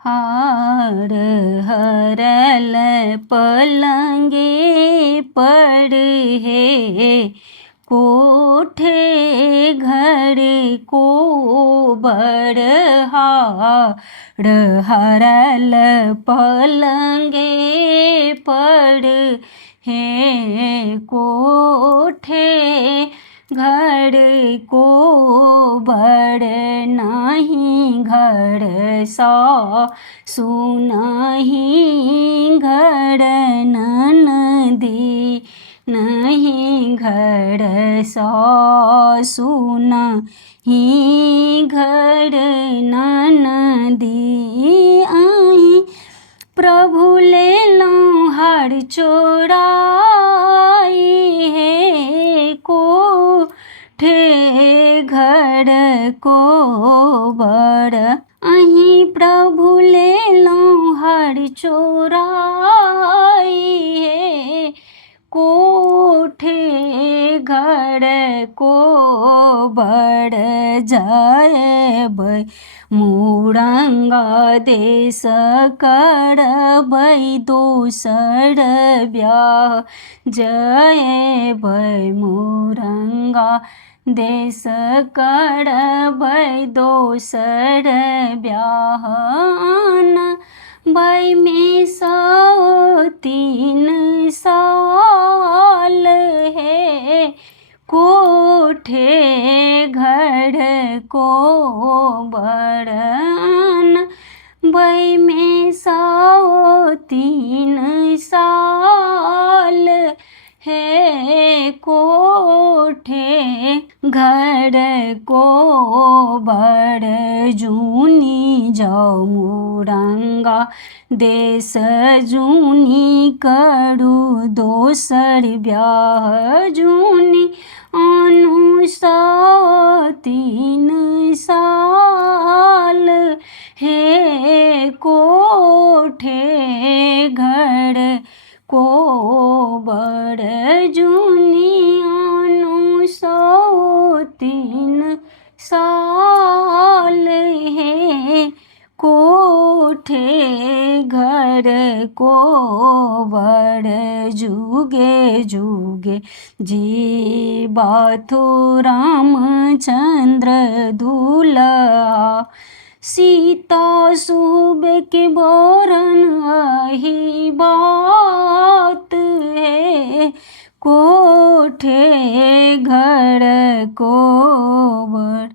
हार हरल पलंगे पड़ है, कोठे घर को बड़हाड़ हरल पलंगे पड़ है, कोठे घर को बड़ नहीं घर सा सुनहि घर ननदी नहीं घर सासु नहीं घर ननदी। आई प्रभु ले लौं हर चोराई है, कोठे घर को बड़ अहीं प्रभु ले लौं हर चोराई है, कोठे घर को बड़ जाएब मुरंगा देश करबै दोसर ब्याह, जएब मुरंगा देश करबै दोसर ब्याह। आनबै में 103 साल है, कोठे घर को बड़ आनबै में 103 साल है, कोठे घर को बड़ जूनी जाओ मुरंगा देश जूनी करू दोसर ब्याह, जूनी आनु 103 साल है, कोठे घर को बड़ जूनी आनु 103 साल है, कोठे घर को बड़ जुगे जुगे जी बाथो रामचंद्र दूल्हा, सीता शुभ के बोरन आही बात है, कोठे घर को बड़